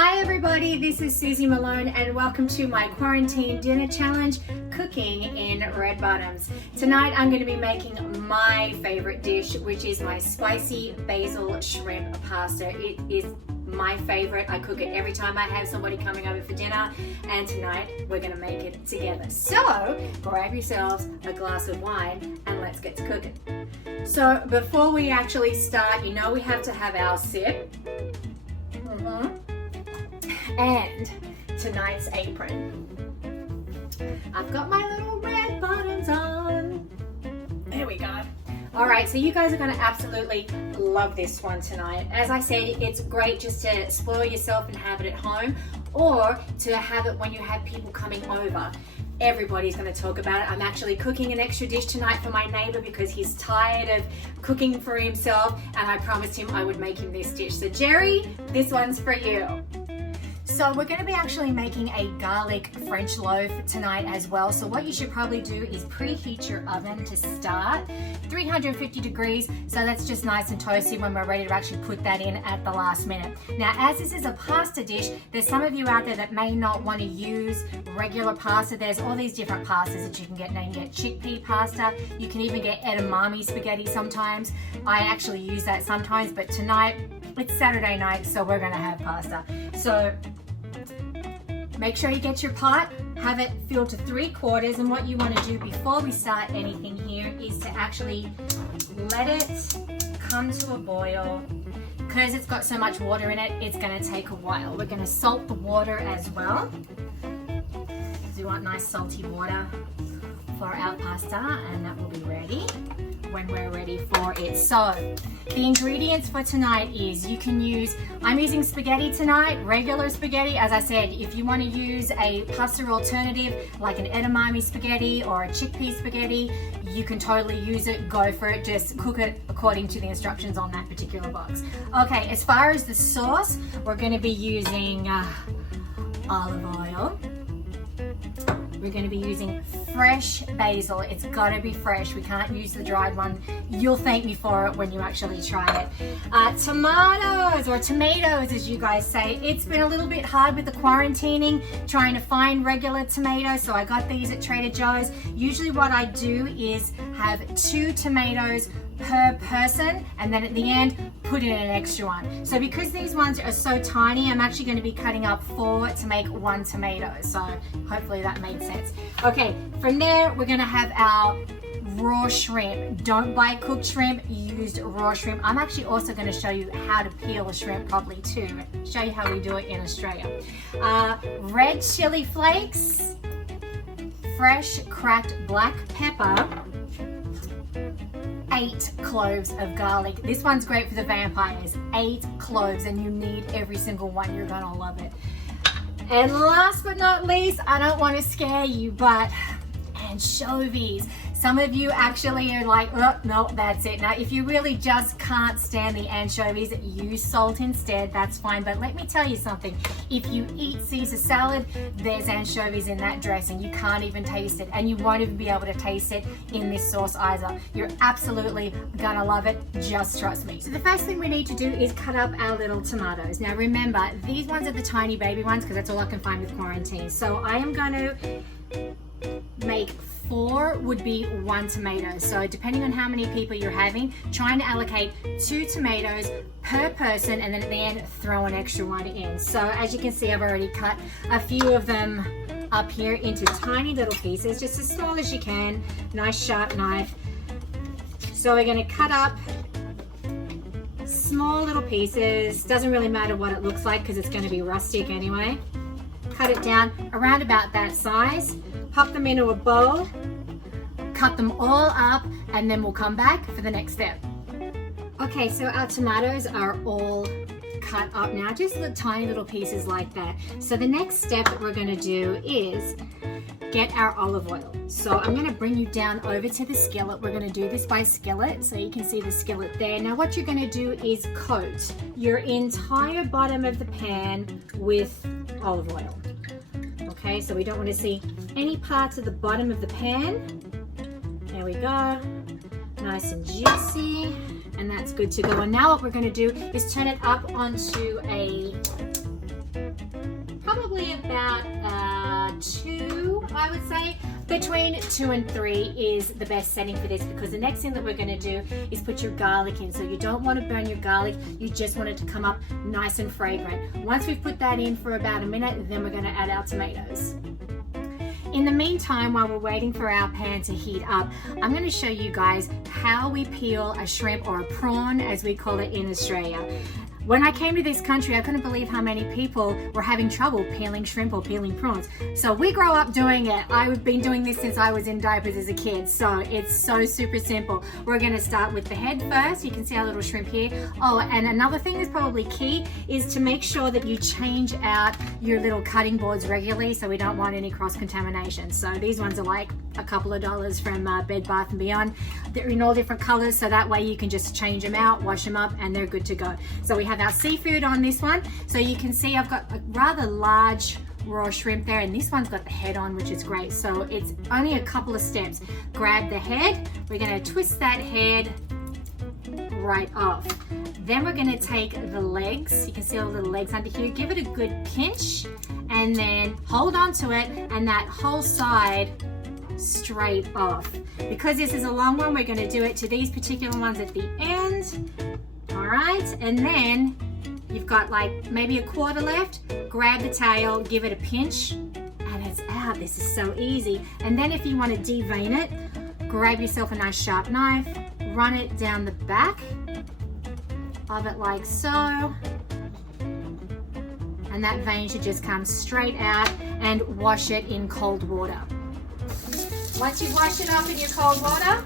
Hi everybody, this is Suzie Malone and welcome to my quarantine dinner challenge, cooking in red bottoms. Tonight I'm going to be making my favorite dish, which is my spicy basil shrimp pasta. It is my favorite. I cook it every time I have somebody coming over for dinner, and tonight we're going to make it together. So grab yourselves a glass of wine and let's get to cooking. So before we actually start, you know we have to have our sip. And tonight's apron. I've got my little red bottoms on. There we go. All right, so you guys are gonna absolutely love this one tonight. As I said, it's great just to spoil yourself and have it at home, or to have it when you have people coming over. Everybody's going to talk about it. I'm actually cooking an extra dish tonight for my neighbor because he's tired of cooking for himself, and I promised him I would make him this dish. So Jerry, this one's for you. So we're going to be actually making a garlic French loaf tonight as well. So what you should probably do is preheat your oven to start, 350 degrees, so that's just nice and toasty when we're ready to actually put that in at the last minute. Now, as this is a pasta dish, there's some of you out there that may not want to use regular pasta. There's all these different pastas that you can get. Now you can get chickpea pasta, you can even get edamame spaghetti sometimes. I actually use that sometimes, but tonight, it's Saturday night, so we're gonna have pasta. So make sure you get your pot, have it filled to 3/4, and what you want to do before we start anything here is to actually let it come to a boil. Because it's got so much water in it, it's going to take a while. We're going to salt the water as well. So we want nice salty water for our pasta, and that will be ready when we're ready for it. So the ingredients for tonight is, you can use, I'm using spaghetti tonight, regular spaghetti. As I said, if you want to use a pasta alternative like an edamame spaghetti or a chickpea spaghetti, you can totally use it, go for it. Just cook it according to the instructions on that particular box. Okay, as far as the sauce, we're going to be using olive oil. We're going to be using fresh basil. It's got to be fresh. We can't use the dried one. You'll thank me for it when you actually try it. Tomatoes, or tomatoes as you guys say. It's been a little bit hard with the quarantining, trying to find regular tomatoes, so I got these at Trader Joe's. Usually what I do is have 2 tomatoes per person, and then at the end put in an extra one. So because these ones are so tiny, I'm actually going to be cutting up 4 to make 1 tomato. So hopefully that made sense. Okay, from there we're going to have our raw shrimp. Don't buy cooked shrimp, use raw shrimp. I'm actually also going to show you how to peel a shrimp properly too. Show you how we do it in Australia. Red chili flakes, fresh cracked black pepper, 8 cloves of garlic. This one's great for the vampires. 8 cloves, and you need every single one. You're gonna love it. And last but not least, I don't want to scare you, but anchovies. Some of you actually are like, oh, no, that's it. Now, if you really just can't stand the anchovies, use salt instead. That's fine. But let me tell you something. If you eat Caesar salad, there's anchovies in that dressing. You can't even taste it. And you won't even be able to taste it in this sauce either. You're absolutely gonna love it. Just trust me. So the first thing we need to do is cut up our little tomatoes. Now remember, these ones are the tiny baby ones because that's all I can find with quarantine. So I am going to make 4 would be 1 tomato. So depending on how many people you're having, trying to allocate 2 tomatoes per person, and then at the end throw an extra one in. So as you can see, I've already cut a few of them up here into tiny little pieces, just as small as you can. Nice sharp knife. So we're going to cut up small little pieces. Doesn't really matter what it looks like because it's going to be rustic anyway. Cut it down around about that size. Pop them into a bowl, cut them all up, and then we'll come back for the next step. Okay, so our tomatoes are all cut up now, just the tiny little pieces like that. So the next step that we're going to do is get our olive oil. So I'm going to bring you down over to the skillet. We're going to do this by skillet, so you can see the skillet there. Now what you're going to do is coat your entire bottom of the pan with olive oil. Okay, so we don't want to see any parts of the bottom of the pan. There we go. Nice and juicy. And that's good to go. And now what we're going to do is turn it up onto a I would say. Between 2 and 3 is the best setting for this, because the next thing that we're going to do is put your garlic in. So you don't want to burn your garlic, you just want it to come up nice and fragrant. Once we've put that in for about a minute, then we're going to add our tomatoes. In the meantime, while we're waiting for our pan to heat up, I'm going to show you guys how we peel a shrimp, or a prawn as we call it in Australia. When I came to this country, I couldn't believe how many people were having trouble peeling shrimp or peeling prawns. So we grow up doing it. I've been doing this since I was in diapers as a kid. So it's so super simple. We're gonna start with the head first. You can see our little shrimp here. Oh, and another thing that's probably key is to make sure that you change out your little cutting boards regularly, so we don't want any cross-contamination. So these ones are like a couple of dollars from Bed Bath & Beyond. They're in all different colors, so that way you can just change them out, wash them up, and they're good to go. So we have our seafood on this one. So you can see I've got a rather large raw shrimp there, and this one's got the head on, which is great. So it's only a couple of steps. Grab the head, we're gonna twist that head right off. Then we're gonna take the legs. You can see all the little legs under here. Give it a good pinch, and then hold on to it, and that whole side straight off. Because this is a long one, we're going to do it to these particular ones at the end. All right, and then you've got like maybe a quarter left. Grab the tail, give it a pinch, and it's out. This is so easy. And then if you want to devein it, grab yourself a nice sharp knife, run it down the back of it like so, and that vein should just come straight out, and wash it in cold water. Once you've washed it off in your cold water,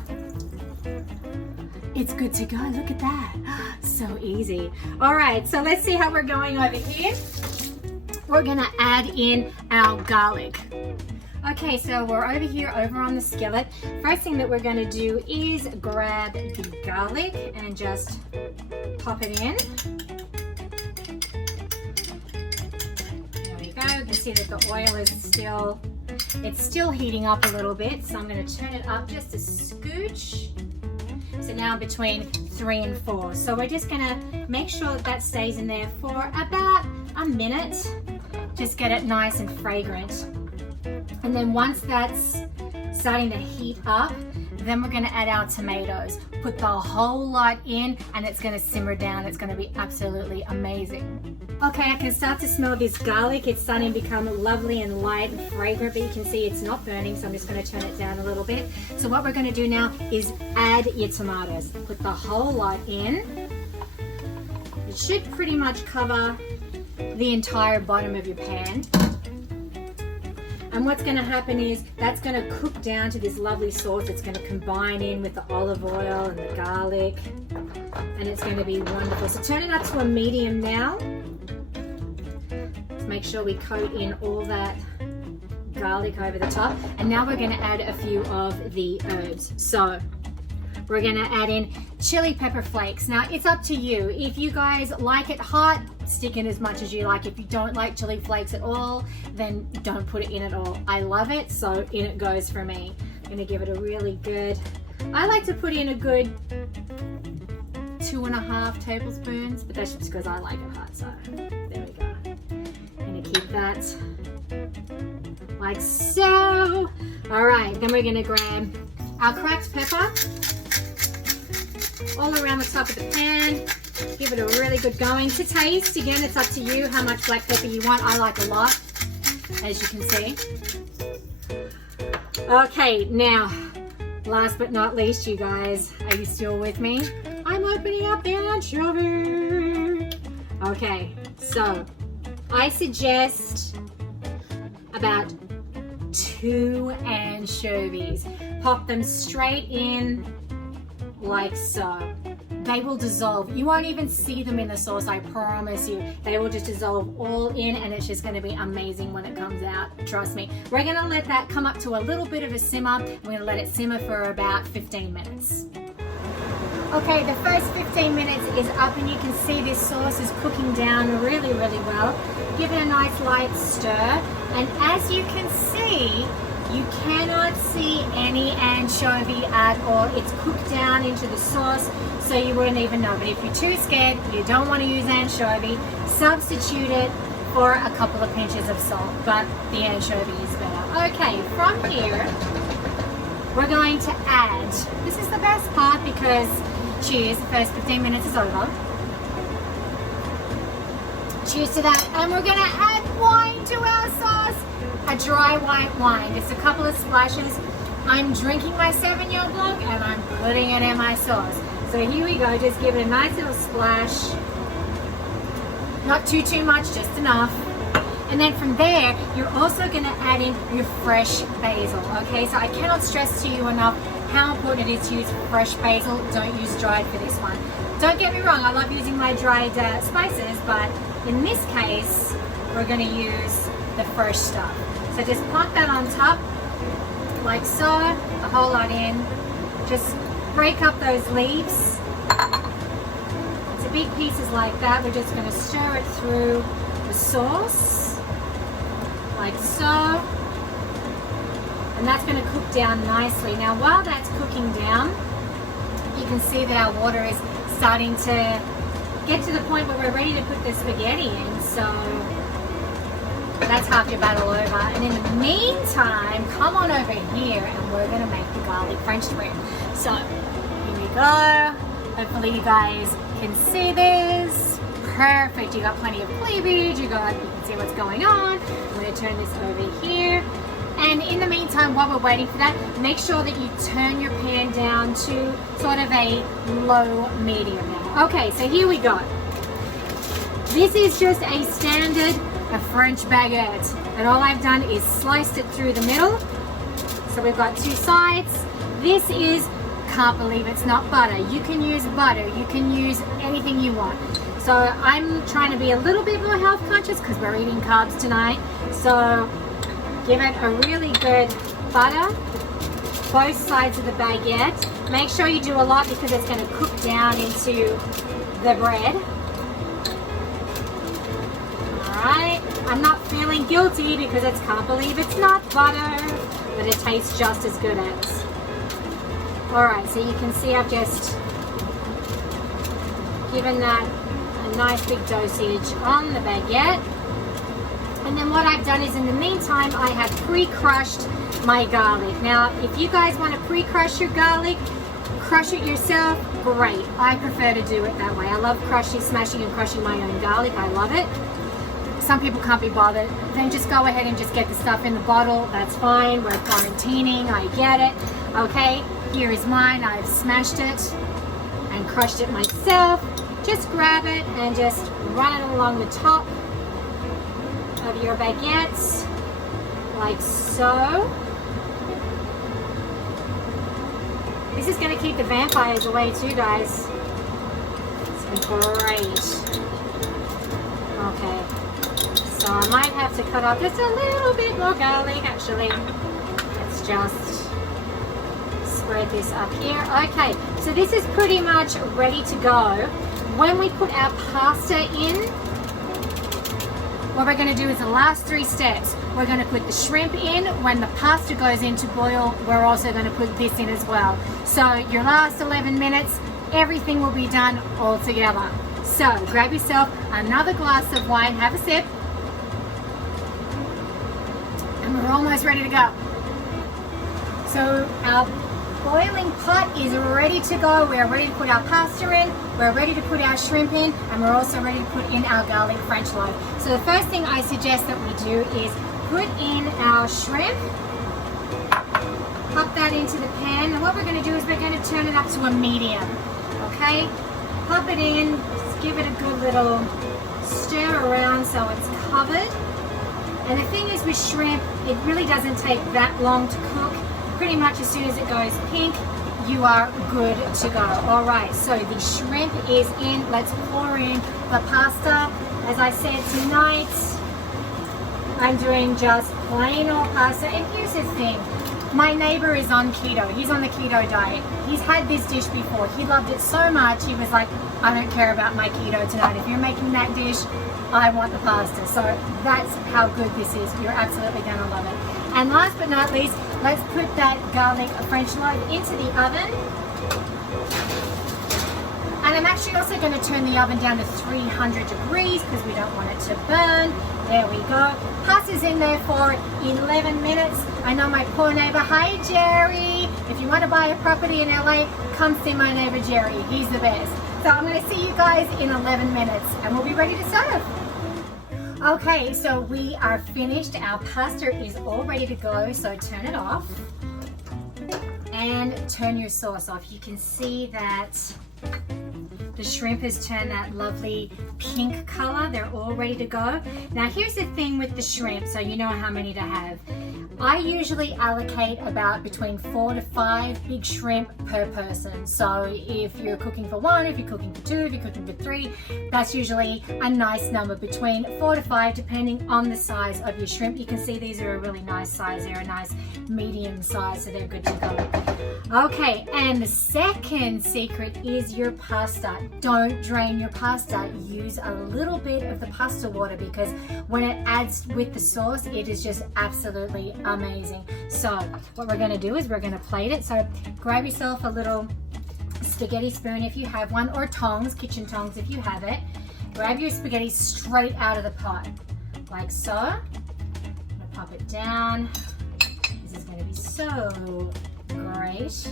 it's good to go. Look at that. So easy. All right, so let's see how we're going over here. We're gonna add in our garlic. Okay, so we're over here, over on the skillet. First thing that we're gonna do is grab the garlic and just pop it in. There we go. You can see that the oil is still heating up a little bit, so I'm going to turn it up just a scooch. So now between 3 and 4. So we're just going to make sure that stays in there for about a minute. Just get it nice and fragrant. And then once that's starting to heat up, then we're going to add our tomatoes. Put the whole lot in, and it's going to simmer down. It's going to be absolutely amazing. Okay, I can start to smell this garlic. It's starting to become lovely and light and fragrant, but you can see it's not burning, so I'm just going to turn it down a little bit. So what we're going to do now is add your tomatoes. Put the whole lot in. It should pretty much cover the entire bottom of your pan. And what's going to happen is that's going to cook down to this lovely sauce. It's going to combine in with the olive oil and the garlic, and it's going to be wonderful. So turn it up to a medium now. Let's make sure we coat in all that garlic over the top. And now we're going to add a few of the herbs. So we're going to add in chili pepper flakes. Now it's up to you. If you guys like it hot, stick in as much as you like. If you don't like chili flakes at all, then don't put it in at all. I love it, so in it goes for me. I'm gonna give it a really good, I like to put in a good 2.5 tablespoons, but that's just because I like it hot, so there we go. I'm gonna keep that like so. All right, then we're gonna grab our cracked pepper all around the top of the pan. Give it a really good going. To taste, again, it's up to you how much black pepper you want. I like a lot, as you can see. Okay, now, last but not least, you guys, are you still with me? I'm opening up the anchovy. Okay, so I suggest about 2 anchovies. Pop them straight in like so. They will dissolve. You won't even see them in the sauce, I promise you. They will just dissolve all in, and it's just going to be amazing when it comes out. Trust me. We're going to let that come up to a little bit of a simmer. We're going to let it simmer for about 15 minutes. Okay, the first 15 minutes is up, and you can see this sauce is cooking down really, really well. Give it a nice light stir, and as you can see, you cannot see any anchovy at all. It's cooked down into the sauce, so you wouldn't even know. But if you're too scared, you don't want to use anchovy, substitute it for a couple of pinches of salt, but the anchovy is better. Okay, from here, we're going to add, this is the best part because, cheers, the first 15 minutes is over. Cheers to that. And we're going to add wine to our sauce. A dry white wine, just a couple of splashes. I'm drinking my 7-year blanc and I'm putting it in my sauce. So here we go, just give it a nice little splash. Not too much, just enough. And then from there, you're also going to add in your fresh basil, okay? So I cannot stress to you enough how important it is to use fresh basil. Don't use dried for this one. Don't get me wrong, I love using my dried spices, but in this case, we're going to use the fresh stuff. So just plonk that on top, like so, a whole lot in. Just break up those leaves. To big pieces like that, we're just going to stir it through the sauce, like so. And that's going to cook down nicely. Now, while that's cooking down, you can see that our water is starting to get to the point where we're ready to put the spaghetti in. So that's half your battle over. And in the meantime, come on over here and we're going to make the garlic French dip. So here we go. Hopefully you guys can see this. Perfect. You got plenty of cleavage. You can see what's going on. I'm going to turn this over here. And in the meantime, while we're waiting for that, make sure that you turn your pan down to sort of a low medium now. Okay, so here we go. This is just a standard French baguette. And all I've done is sliced it through the middle. So we've got 2 sides. This is, can't believe it's not butter. You can use butter. You can use anything you want. So I'm trying to be a little bit more health conscious because we're eating carbs tonight. So give it a really good butter, both sides of the baguette. Make sure you do a lot because it's going to cook down into the bread. Alright, I'm not feeling guilty because it's can't believe it's not butter, but it tastes just as good as. Alright, so you can see I've just given that a nice big dosage on the baguette. And then what I've done is in the meantime, I have pre-crushed my garlic. Now, if you guys want to pre-crush your garlic, crush it yourself, great. I prefer to do it that way. I love smashing and crushing my own garlic. I love it. Some people can't be bothered. Then just go ahead and just get the stuff in the bottle. That's fine. We're quarantining. I get it. Okay, here is mine. I've smashed it and crushed it myself. Just grab it and just run it along the top of your baguettes, like so. This is going to keep the vampires away too, guys. It's great. Okay, so I might have to cut off just a little bit more garlic, actually. Let's just spread this up here. Okay, so this is pretty much ready to go. When we put our pasta in, what we're going to do is the last 3 steps. We're going to put the shrimp in. When the pasta goes in to boil, we're also going to put this in as well. So your last 11 minutes, everything will be done all together. So grab yourself another glass of wine, have a sip, and we're almost ready to go. So our boiling pot is ready to go. We're ready to put our pasta in, we're ready to put our shrimp in, and we're also ready to put in our garlic French loaf. So the first thing I suggest that we do is put in our shrimp, pop that into the pan, and what we're going to do is we're going to turn it up to a medium. Okay, pop it in, just give it a good little stir around so it's covered. And the thing is with shrimp, it really doesn't take that long to cook. Pretty much as soon as it goes pink, you are good to go. All right, so the shrimp is in. Let's pour in the pasta. As I said, tonight I'm doing just plain old pasta. And here's the thing, my neighbor is on keto. He's on the keto diet. He's had this dish before. He loved it so much, he was like, I don't care about my keto tonight. If you're making that dish, I want the pasta. So that's how good this is. You're absolutely gonna love it. And last but not least, let's put that garlic French loaf into the oven. And I'm actually also going to turn the oven down to 300 degrees because we don't want it to burn. There we go. Pasta's in there for 11 minutes. I know my poor neighbor. Hi, Jerry. If you want to buy a property in LA, come see my neighbor, Jerry. He's the best. So I'm going to see you guys in 11 minutes and we'll be ready to serve. Okay, so we are finished. Our pasta is all ready to go. So turn it off and turn your sauce off. You can see that the shrimp has turned that lovely pink color. They're all ready to go. Now here's the thing with the shrimp, so you know how many to have. I usually allocate about between 4 to 5 big shrimp per person. So if you're cooking for 1, if you're cooking for 2, if you're cooking for 3, that's usually a nice number, between 4 to 5 depending on the size of your shrimp. You can see these are a really nice size. They're a nice medium size, so they're good to go. Okay, and the second secret is your pasta. Don't drain your pasta. Use a little bit of the pasta water because when it adds with the sauce, it is just absolutely amazing. So what we're going to do is we're going to plate it. So grab yourself a little spaghetti spoon if you have one, or tongs, kitchen tongs if you have it. Grab your spaghetti straight out of the pot, like so. I'm going to pop it down. This is going to be so great.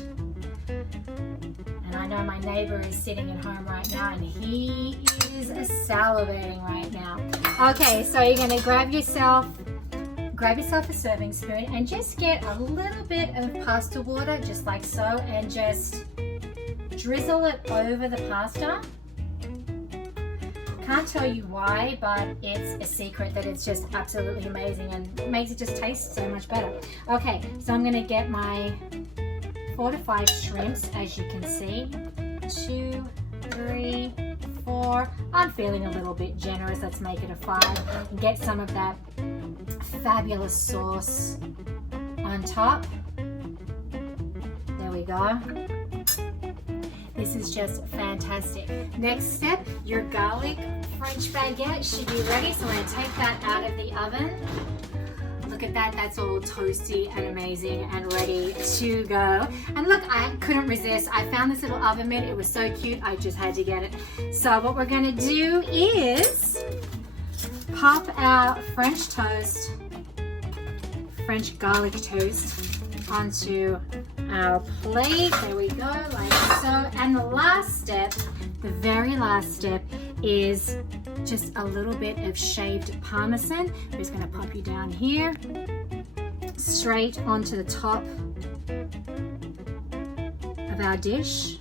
And I know my neighbor is sitting at home right now and he is salivating right now. Okay, so you're going to grab yourself a serving spoon and just get a little bit of pasta water, just like so, and just drizzle it over the pasta. Can't tell you why, but it's a secret that it's just absolutely amazing and makes it just taste so much better. Okay, so I'm going to get my 4 to 5 shrimps, as you can see. 2, 3, 4. I'm feeling a little bit generous. Let's make it a 5 and get some of that fabulous sauce on top. There we go. This is just fantastic. Next step, your garlic French baguette should be ready. So I'm going to take that out of the oven. Look at that, that's all toasty and amazing and ready to go. And look, I couldn't resist. I found this little oven mitt. It was so cute, I just had to get it. So what we're gonna do is pop our French toast, French garlic toast onto our plate. There we go, like so. And the last step, the very last step, is just a little bit of shaved Parmesan. We're just going to pop you down here, straight onto the top of our dish.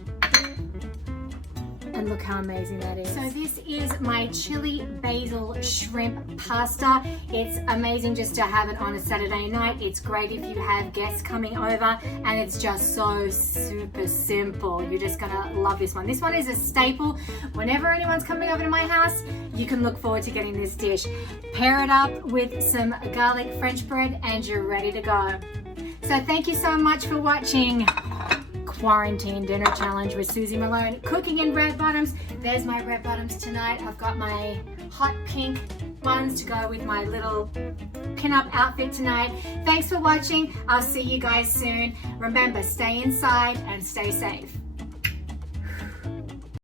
And look how amazing that is. So this is my chili basil shrimp pasta. It's amazing just to have it on a Saturday night. It's great if you have guests coming over, and it's just so super simple. You're just gonna love this one. This one is a staple. Whenever anyone's coming over to my house, you can look forward to getting this dish. Pair it up with some garlic French bread and you're ready to go. So thank you so much for watching Quarantine Dinner Challenge with Suzie Malone, cooking in red bottoms. There's my red bottoms tonight. I've got my hot pink ones to go with my little pin-up outfit tonight. Thanks for watching. I'll see you guys soon. Remember, stay inside and stay safe.